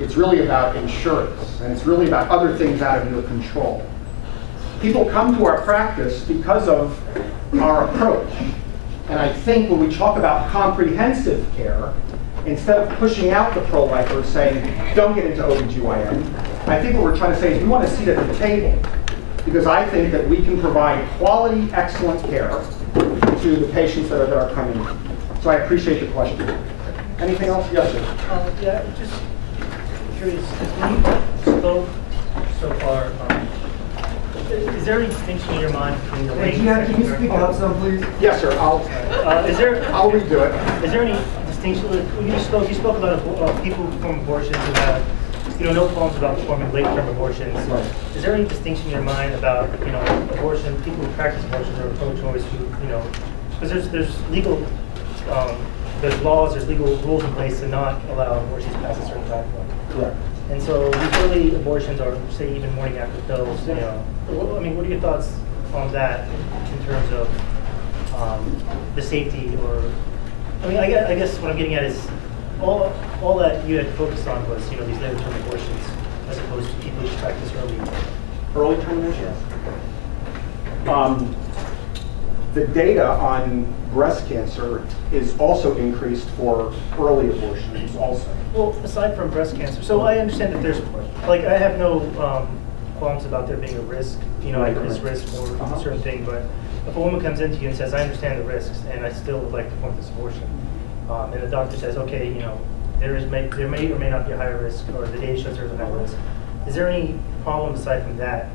It's really about insurance, and it's really about other things out of your control. People come to our practice because of our approach. And I think when we talk about comprehensive care, instead of pushing out the pro-lifers saying, don't get into OBGYN, I think what we're trying to say is we want a seat at the table, because I think that we can provide quality, excellent care to the patients that are coming in. So I appreciate the question. Anything else? Yes, sir. Yeah, just curious, as we spoke so far, is there any distinction in your mind between the range? Can you speak up some, please? Yes, sir. I'll redo it. Is there any distinction? You spoke about people who perform abortions who have, no qualms about performing late-term abortions. Right. Is there any distinction in your mind about, abortion, people who practice abortions or pro-choice who, because there's legal, there's laws, there's legal rules in place to not allow abortions past a certain time point. Correct. And so these early abortions, or say even morning after pills, what are your thoughts on that in terms of the safety, or, I guess what I'm getting at is all that you had focused on was, these later term abortions, as opposed to people who practice early termination. The data on breast cancer is also increased for early abortions also. Well, aside from breast cancer, so I understand that there's, I have no qualms about there being a risk, increased risk for a certain thing, but if a woman comes into you and says, I understand the risks, and I still would like to perform this abortion, and the doctor says, okay, there may or may not be a higher risk, or the data shows there's a higher risk. Is there any problem aside from that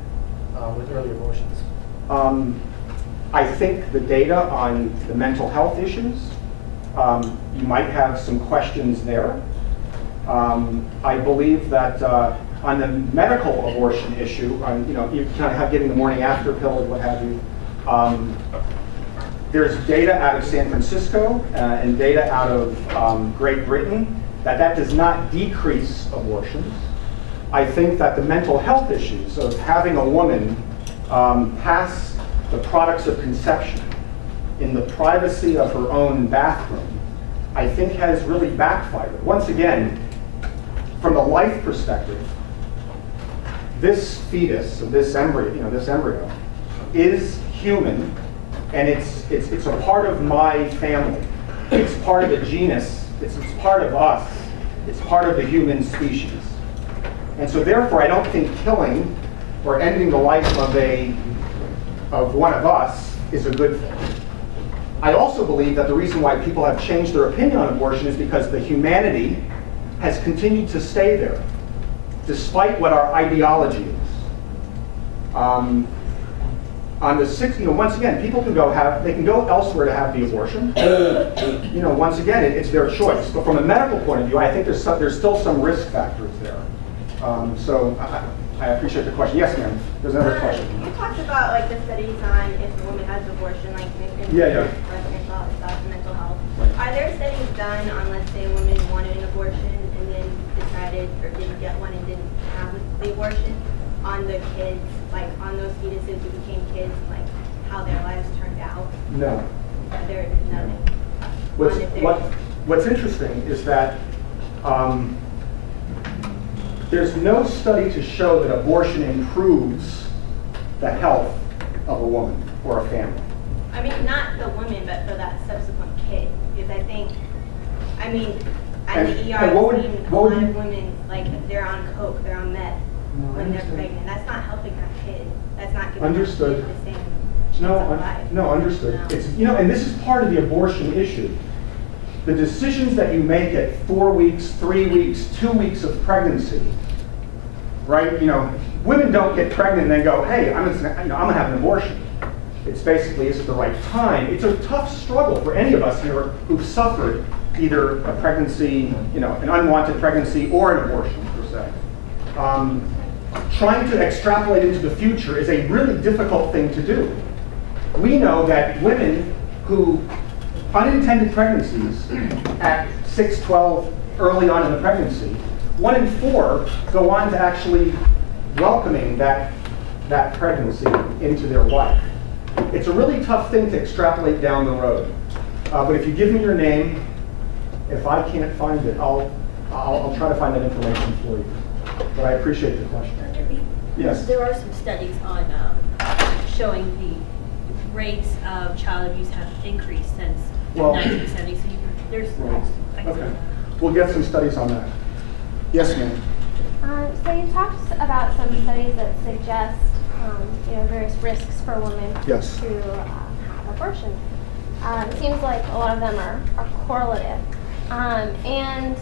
with early abortions? I think the data on the mental health issues, you might have some questions there. I believe that on the medical abortion issue, you kind of have getting the morning after pill and what have you. There's data out of San Francisco and data out of Great Britain that does not decrease abortions. I think that the mental health issues of having a woman pass the products of conception in the privacy of her own bathroom, I think has really backfired. Once again, from the life perspective, this fetus, or this embryo, is human, and it's a part of my family. It's part of the genus. It's part of us. It's part of the human species. And so therefore, I don't think killing or ending the life of one of us is a good thing. I also believe that the reason why people have changed their opinion on abortion is because the humanity has continued to stay there, despite what our ideology is. On the sixth, once again, people can go elsewhere to have the abortion. Once again, it's their choice. But from a medical point of view, I think there's still some risk factors there. So I appreciate the question. Yes, ma'am. There's another question. You talked about the studies on if a woman has an abortion, in mental health. Right. Are there studies done on, let's say, a woman wanted an abortion and then decided or didn't get one and didn't have the abortion, on the kids, on those fetuses who became kids, how their lives turned out? No. There's nothing. What's interesting is that there's no study to show that abortion improves the health of a woman or a family. I mean, not the woman, but for that subsequent kid. Because I think, at the ER, I've seen a lot of women, they're on coke, they're on meth when they're pregnant. That's not helping that kid. That's not giving that kid the same chance of life. No, understood. It's, and this is part of the abortion issue. The decisions that you make at 4 weeks, 3 weeks, 2 weeks of pregnancy, right? Women don't get pregnant and then go, hey, I'm gonna have an abortion. It's basically, is it the right time? It's a tough struggle for any of us here who've suffered either a pregnancy, an unwanted pregnancy or an abortion, per se. Trying to extrapolate into the future is a really difficult thing to do. We know that women who unintended pregnancies at 6, 12, early on in the pregnancy, 1 in 4 go on to actually welcoming that pregnancy into their life. It's a really tough thing to extrapolate down the road. But if you give me your name, if I can't find it, I'll I'll try to find that information for you. But I appreciate the question. Yes? There are some studies on showing the rates of child abuse have increased since the 1970s. So there's okay. We'll get some studies on that. Yes, ma'am. So you talked about some studies that suggest various risks for women to have abortion. It seems like a lot of them are correlative. And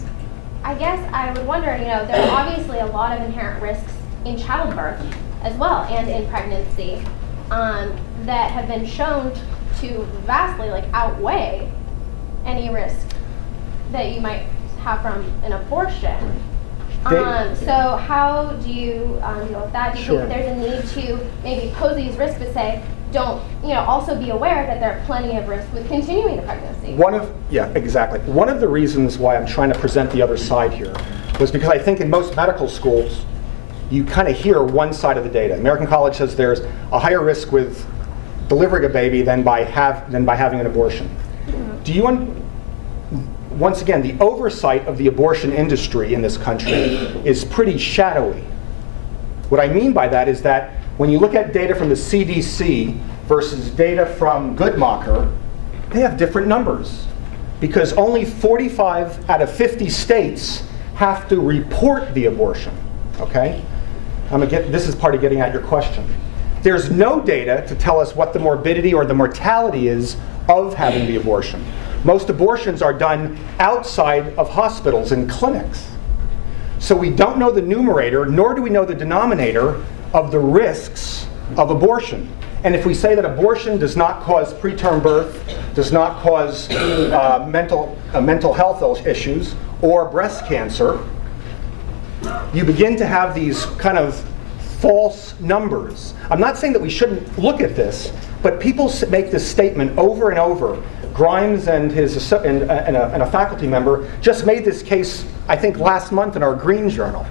I guess I would wonder, there are obviously a lot of inherent risks in childbirth as well and in pregnancy that have been shown to vastly outweigh any risk that you might have from an abortion. So how do you deal with that? Do you think there's a need to maybe pose these risks but say, don't, also be aware that there are plenty of risks with continuing the pregnancy? Exactly. One of the reasons why I'm trying to present the other side here was because I think in most medical schools, you kind of hear one side of the data. American College says there's a higher risk with delivering a baby than by having an abortion. Mm-hmm. Do you once again, the oversight of the abortion industry in this country is pretty shadowy. What I mean by that is that when you look at data from the CDC versus data from Guttmacher, they have different numbers because only 45 out of 50 states have to report the abortion, okay? This is part of getting at your question. There's no data to tell us what the morbidity or the mortality is of having the abortion. Most abortions are done outside of hospitals and clinics. So we don't know the numerator, nor do we know the denominator of the risks of abortion. And if we say that abortion does not cause preterm birth, does not cause mental health issues, or breast cancer, you begin to have these kind of false numbers. I'm not saying that we shouldn't look at this, but people make this statement over and over. Grimes and a faculty member just made this case, I think, last month in our Green Journal.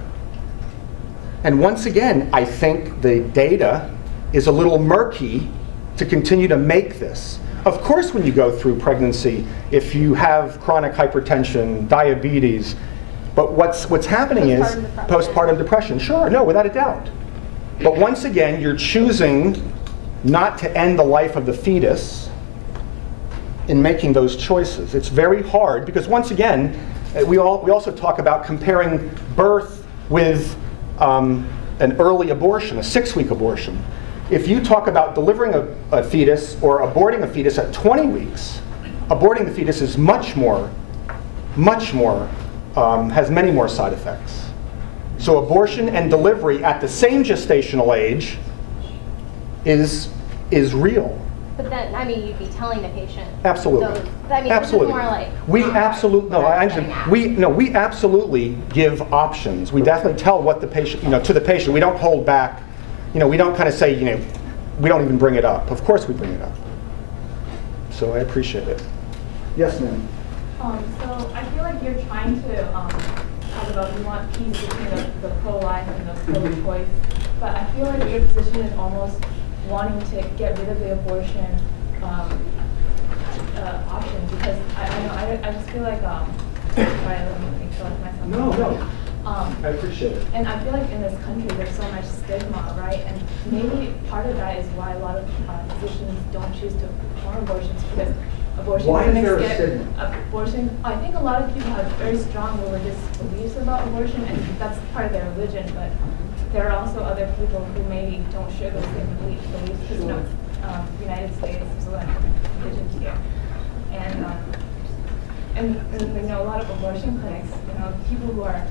And once again, I think the data is a little murky to continue to make this. Of course, when you go through pregnancy, if you have chronic hypertension, diabetes, but what's happening is postpartum depression. Sure, no, without a doubt. But once again, you're choosing not to end the life of the fetus in making those choices. It's very hard because once again, we also talk about comparing birth with an early abortion, a 6-week abortion. If you talk about delivering a fetus or aborting a fetus at 20 weeks, aborting the fetus is much more, has many more side effects. So abortion and delivery at the same gestational age is real. But then, you'd be telling the patient. Absolutely. Absolutely. More like we absolutely give options. We definitely tell what the patient, to the patient. We don't hold back. We don't kind of say, we don't even bring it up. Of course we bring it up. So I appreciate it. Yes, ma'am. So I feel like you're trying to talk about you want peace between the pro-life and the pro-choice, but I feel like your position is almost wanting to get rid of the abortion option because I just feel like sorry, let me make sure myself. No. I appreciate it. And I feel like in this country there's so much stigma, right? And maybe part of that is why a lot of physicians don't choose to perform abortions because abortion why is there a stigma? Abortion. I think a lot of people have very strong religious beliefs about abortion, and that's part of their religion. But there are also other people who maybe don't share those same beliefs. Because United States is a religion here, and a lot of abortion clinics. People who are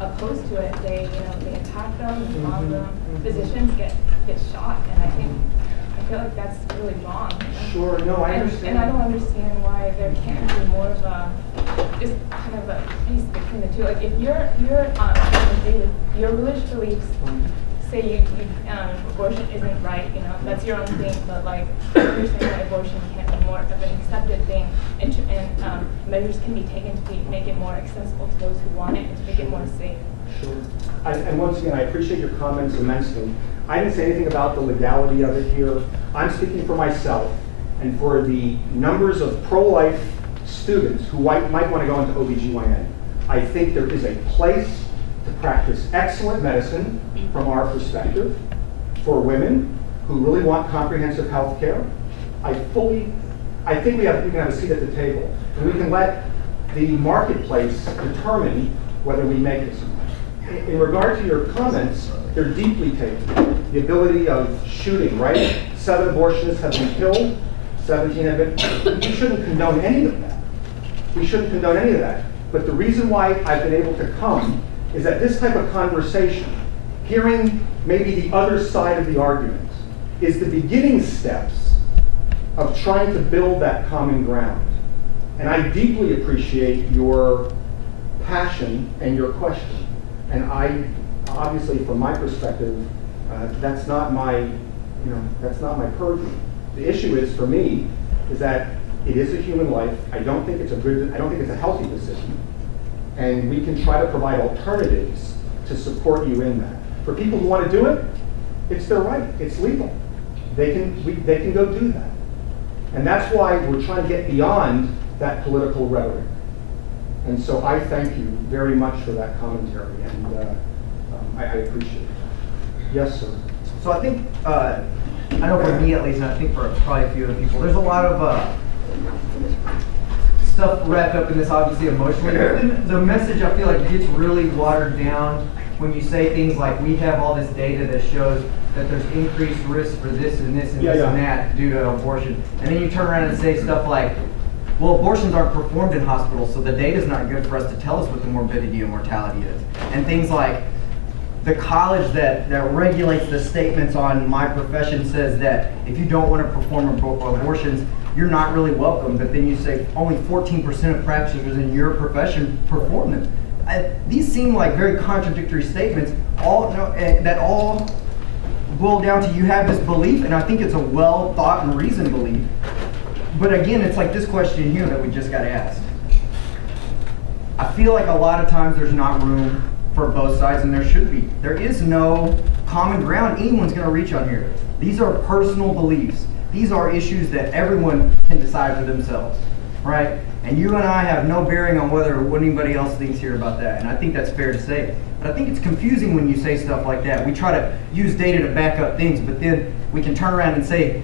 opposed to it, they attack them, bomb them. Physicians get shot, and I feel like that's really wrong. Sure, no, I understand. And I don't understand why there can't be more of just kind of a peace between the two. Like if your religious beliefs say abortion isn't right, that's your own thing, but like you're saying that abortion can't be more of an accepted thing, and measures can be taken to make it more accessible to those who want it and to make it more safe. Sure. And once again, I appreciate your comments immensely. I didn't say anything about the legality of it here. I'm speaking for myself and for the numbers of pro-life students who might want to go into OBGYN. I think there is a place to practice excellent medicine from our perspective for women who really want comprehensive health care. I think we can have a seat at the table, and we can let the marketplace determine whether we make this or not. In regard to your comments, they're deeply taken. The ability of shooting, right? 7 abortionists have been killed, 17 have been. We shouldn't condone any of that. We shouldn't condone any of that. But the reason why I've been able to come is that this type of conversation, hearing maybe the other side of the argument, is the beginning steps of trying to build that common ground. And I deeply appreciate your passion and your question. And I, obviously, from my perspective, that's not my purview. The issue is, for me, is that it is a human life. I don't think it's a healthy decision. And we can try to provide alternatives to support you in that. For people who want to do it, it's their right. It's legal. They can go do that. And that's why we're trying to get beyond that political rhetoric. And so I thank you very much for that commentary, and I appreciate it. Yes, sir. So I think, I know for me at least, and I think for probably a few other people, there's a lot of stuff wrapped up in this, obviously emotionally. But then the message, I feel like, gets really watered down when you say things like, we have all this data that shows that there's increased risk for this and this and this and that due to abortion. And then you turn around and say stuff like, well, abortions aren't performed in hospitals, so the data's not good for us to tell us what the morbidity and mortality is. And things like, the college that regulates the statements on my profession says that if you don't want to perform abortions, you're not really welcome. But then you say only 14% of practitioners in your profession perform them. These seem like very contradictory statements, that all boil down to you have this belief, and I think it's a well thought and reasoned belief. But again, it's like this question here that we just got asked. I feel like a lot of times there's not room for both sides, and there should be. There is no common ground anyone's going to reach on here. These are personal beliefs. These are issues that everyone can decide for themselves, right? And you and I have no bearing on what anybody else thinks here about that, and I think that's fair to say. But I think it's confusing when you say stuff like that. We try to use data to back up things, but then we can turn around and say,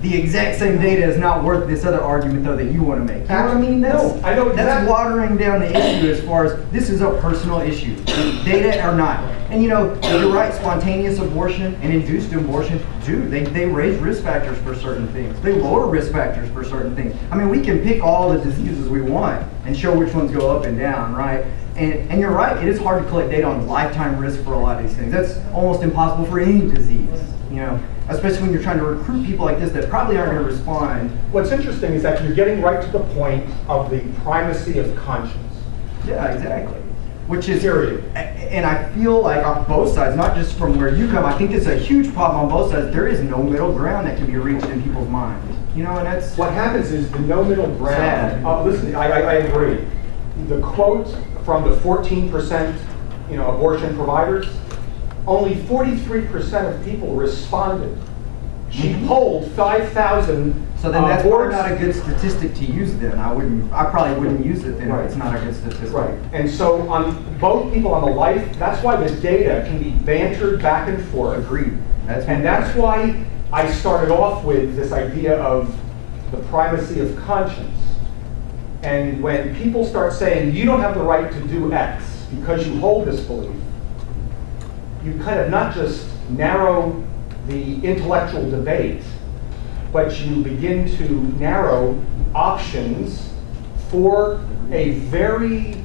the exact same data is not worth this other argument, though, that you want to make. You know what I mean? That's watering down the issue as far as this is a personal issue, data or not. And you know, you're right, spontaneous abortion and induced abortion they raise risk factors for certain things. They lower risk factors for certain things. I mean, we can pick all the diseases we want and show which ones go up and down, right? And you're right, it is hard to collect data on lifetime risk for a lot of these things. That's almost impossible for any disease, you know? Especially when you're trying to recruit people like this that probably aren't going to respond. What's interesting is that you're getting right to the point of the primacy of conscience. Yeah, exactly. Which is, and I feel like on both sides, not just from where you come, I think it's a huge problem on both sides. There is no middle ground that can be reached in people's minds. You know, and that's... What happens is the no middle ground... listen, I agree. The quote from the 14% abortion providers, only 43% of people responded. She polled 5,000 So then that's probably not a good statistic to use then. I probably wouldn't use it then if it's not a good statistic. Right. And so on both people on the life, that's why the data can be bantered back and forth. Agreed. That's why I started off with this idea of the primacy of conscience. And when people start saying, you don't have the right to do X because you hold this belief, you kind of not just narrow the intellectual debate, but you begin to narrow options for a very...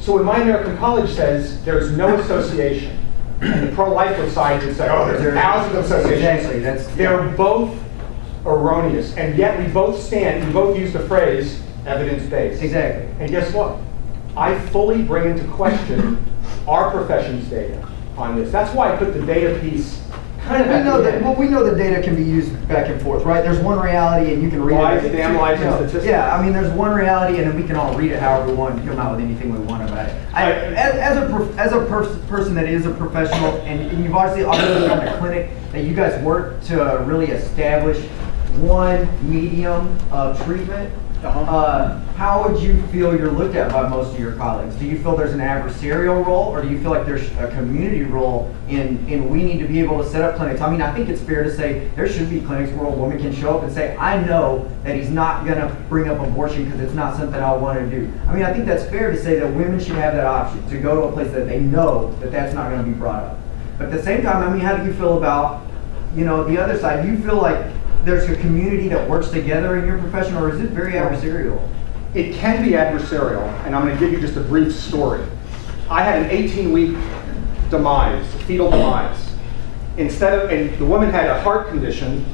So when My American College says there's no association, and the pro-life side would say, oh, there's thousands of associations. Exactly. They're both erroneous, and yet we both use the phrase evidence-based. Exactly. And guess what? I fully bring into question our profession's data on this. That's why I put the data piece kind of at the end. Well, we know that data can be used back and forth, right? There's one reality, and you can read it. Analyzing statistics. Yeah, I mean, there's one reality, and then we can all read it however we want and come out with anything we want about it. As a person that is a professional, and you've obviously got the clinic, that you guys work to really establish one medium of treatment, how would you feel you're looked at by most of your colleagues? Do you feel there's an adversarial role, or do you feel like there's a community role in we need to be able to set up clinics? I mean, I think it's fair to say there should be clinics where a woman can show up and say, I know that he's not going to bring up abortion because it's not something I want to do. I mean, I think that's fair to say that women should have that option to go to a place that they know that that's not going to be brought up. But at the same time, I mean, how do you feel about, you know, the other side? Do you feel like there's a community that works together in your profession, or is it very adversarial? It can be adversarial, and I'm going to give you just a brief story. I had an 18-week demise, fetal demise. And the woman had a heart condition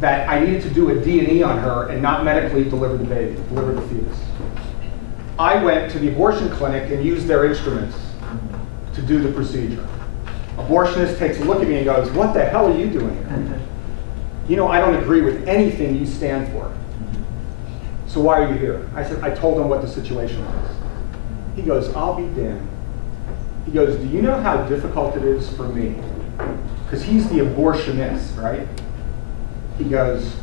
that I needed to do a D&E on her and not medically deliver the baby, deliver the fetus. I went to the abortion clinic and used their instruments to do the procedure. Abortionist takes a look at me and goes, what the hell are you doing here? You know, I don't agree with anything you stand for. So why are you here? I said, I told him what the situation was. He goes, I'll be damned. He goes, do you know how difficult it is for me? Because he's the abortionist, right? He goes,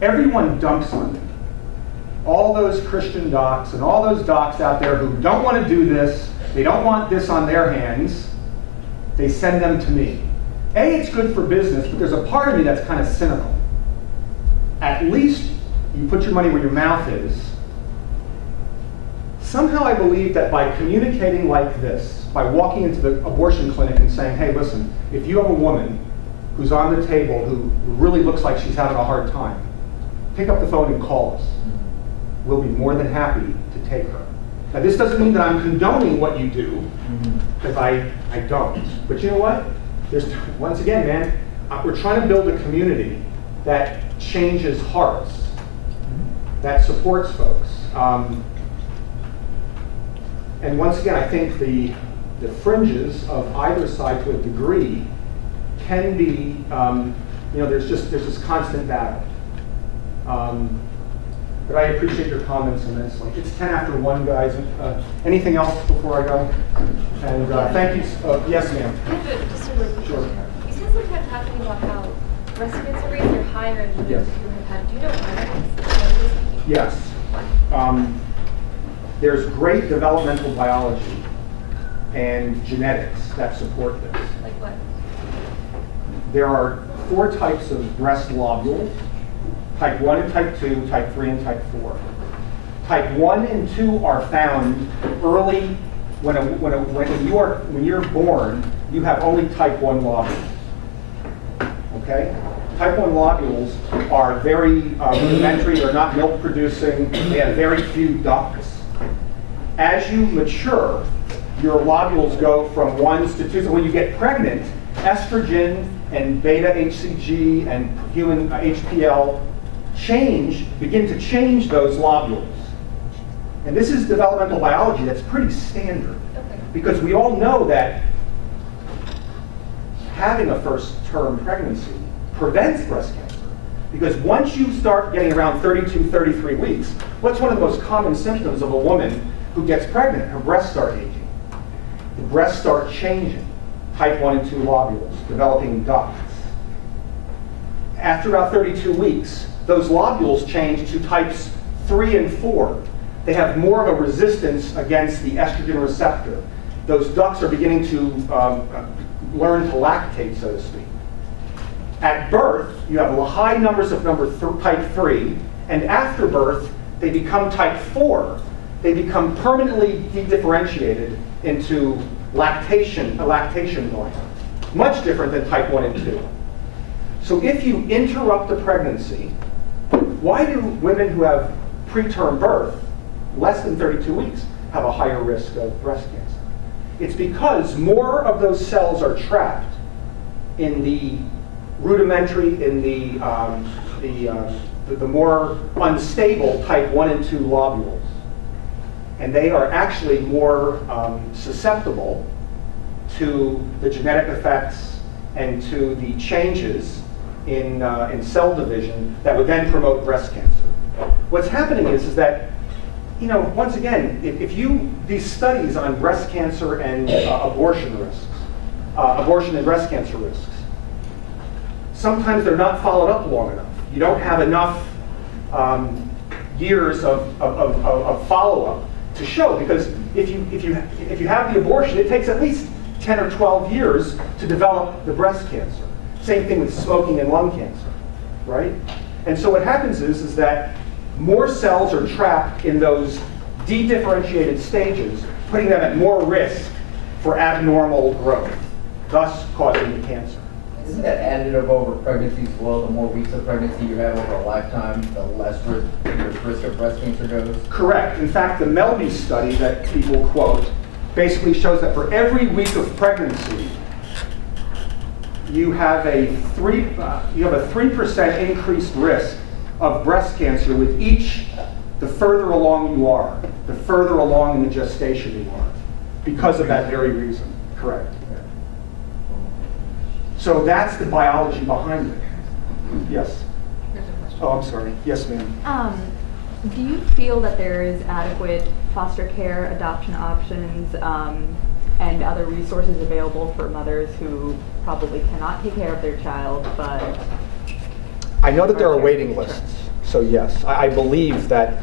everyone dumps on me. All those Christian docs and all those docs out there who don't want to do this, they don't want this on their hands, they send them to me. A, it's good for business, but there's a part of me that's kind of cynical. At least you put your money where your mouth is. Somehow I believe that by communicating like this, by walking into the abortion clinic and saying, hey, listen, if you have a woman who's on the table who really looks like she's having a hard time, pick up the phone and call us. We'll be more than happy to take her. Now, this doesn't mean that I'm condoning what you do, because I don't. But you know what? Once again, man, we're trying to build a community that changes hearts, that supports folks. And once again, I think the fringes of either side to a degree can be, you know, there's this constant battle. But I appreciate your comments on this. Like, it's 10 after 1, guys. Anything else before I go? And thank you. Yes, ma'am. Just a really quick question. You spent some time talking about how breast cancer rates are higher in women who have had, do you know why that is? Yes. There's great developmental biology and genetics that support this. Like what? There are 4 types of breast lobules. Type 1 and type 2, type 3 and type 4. Type 1 and 2 are found early when you're born, you have only type 1 lobules. Okay? Type 1 lobules are very rudimentary, they're not milk producing, they have very few ducts. As you mature, your lobules go from 1s to 2s, so when you get pregnant, estrogen and beta HCG and human HPL begin to change those lobules. And this is developmental biology that's pretty standard. Okay. Because we all know that having a first-term pregnancy prevents breast cancer. Because once you start getting around 32, 33 weeks, what's one of the most common symptoms of a woman who gets pregnant? Her breasts start aging. The breasts start changing. Type 1 and 2 lobules, developing ducts. After about 32 weeks, those lobules change to types 3 and 4. They have more of a resistance against the estrogen receptor. Those ducts are beginning to learn to lactate, so to speak. At birth, you have high numbers of type 3, and after birth, they become type 4. They become permanently dedifferentiated into a lactation gland, much different than type 1 and 2. So if you interrupt the pregnancy, why do women who have preterm birth, less than 32 weeks, have a higher risk of breast cancer? It's because more of those cells are trapped in the rudimentary, in the more unstable type 1 and 2 lobules. And they are actually more susceptible to the genetic effects and to the changes in cell division that would then promote breast cancer. What's happening is that, you know, once again, these studies on breast cancer and abortion risks, abortion and breast cancer risks, sometimes they're not followed up long enough. You don't have enough years of follow-up to show, because if you have the abortion, it takes at least 10 or 12 years to develop the breast cancer. Same thing with smoking and lung cancer, right? And so what happens is that more cells are trapped in those dedifferentiated stages, putting them at more risk for abnormal growth, thus causing the cancer. Isn't that additive over pregnancy as well? The more weeks of pregnancy you have over a lifetime, the less risk of breast cancer goes? Correct. In fact, the Melby study that people quote basically shows that for every week of pregnancy, you have a 3% increased risk of breast cancer with each, the further along you are, the further along in the gestation you are, because of that very reason. Correct. So that's the biology behind it. Yes. Oh, I'm sorry. Yes, ma'am. Do you feel that there is adequate foster care, adoption options, and other resources available for mothers who probably cannot take care of their child, but... I know that there are waiting lists, so yes. I believe that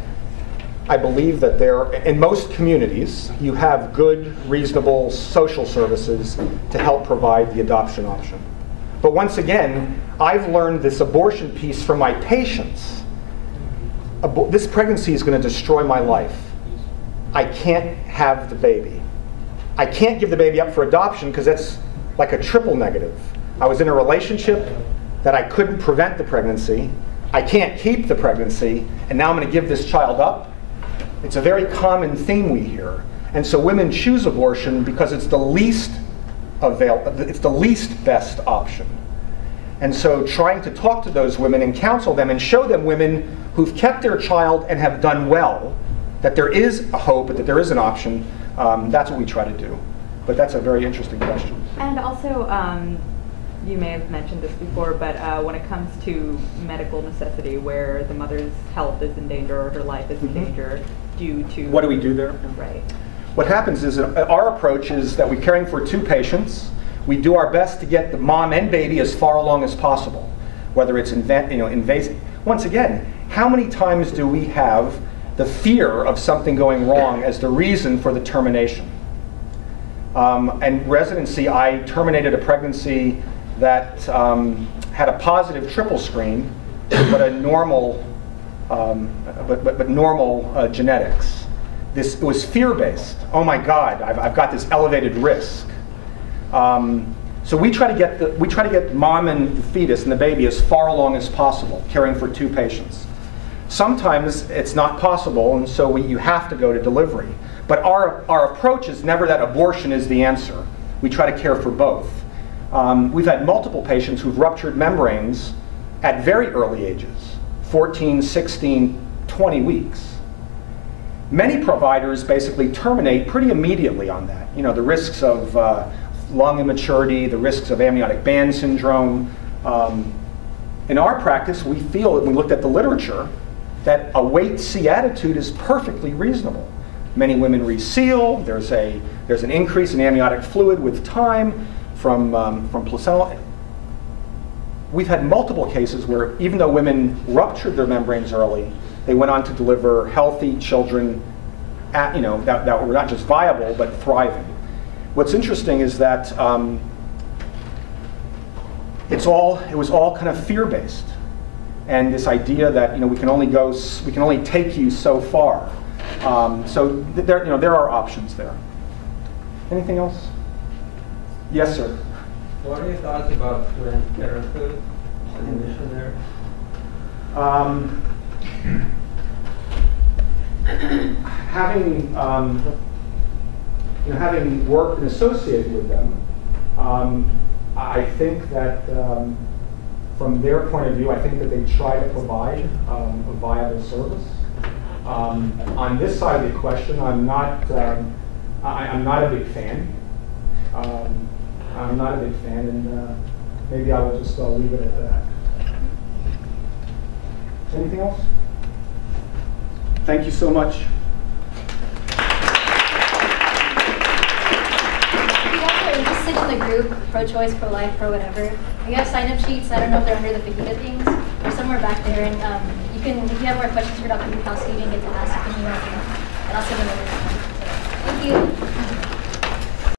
there, in most communities, you have good, reasonable social services to help provide the adoption option. But once again, I've learned this abortion piece from my patients. This pregnancy is going to destroy my life. I can't have the baby. I can't give the baby up for adoption because that's like a triple negative. I was in a relationship that I couldn't prevent the pregnancy. I can't keep the pregnancy, and now I'm going to give this child up. It's a very common theme we hear. And so women choose abortion because it's the least best option. And so trying to talk to those women and counsel them and show them women who've kept their child and have done well, that there is a hope, that there is an option, that's what we try to do. But that's a very interesting question. And also, you may have mentioned this before, but when it comes to medical necessity, where the mother's health is in danger or her life is in danger due to... What do we do there? Right. What happens is our approach is that we're caring for 2 patients. We do our best to get the mom and baby as far along as possible, whether it's invasive. Once again, how many times do we have the fear of something going wrong as the reason for the termination? And residency, I terminated a pregnancy that had a positive triple screen, but a normal, normal genetics. It was fear-based. Oh my God, I've got this elevated risk. So we try to get mom and the fetus and the baby as far along as possible, caring for 2 patients. Sometimes it's not possible, and so you have to go to delivery. But our approach is never that abortion is the answer. We try to care for both. We've had multiple patients who've ruptured membranes at very early ages, 14, 16, 20 weeks. Many providers basically terminate pretty immediately on that. You know, the risks of lung immaturity, the risks of amniotic band syndrome. In our practice, we feel that we looked at the literature that a wait-see attitude is perfectly reasonable. Many women reseal. There's an increase in amniotic fluid with time from placental. We've had multiple cases where even though women ruptured their membranes early, they went on to deliver healthy children that were not just viable but thriving. What's interesting is that it was all kind of fear-based, and this idea that we can only take you so far. So there are options there. Anything else? Yes, sir. What are your thoughts about Planned Parenthood and the mission there? Having worked and associated with them, I think that from their point of view, I think that they try to provide a viable service. On this side of the question, I'm not a big fan. I'm not a big fan, and maybe I will just leave it at that. Anything else? Thank you so much. Interested in the group, pro-choice, pro-life, pro-whatever. We have sign-up sheets. I don't know if they're under the fajita things or somewhere back there, and you if you have more questions for Dr. Bruchalski you didn't get to ask, you can email me. And I'll send them over. Thank you.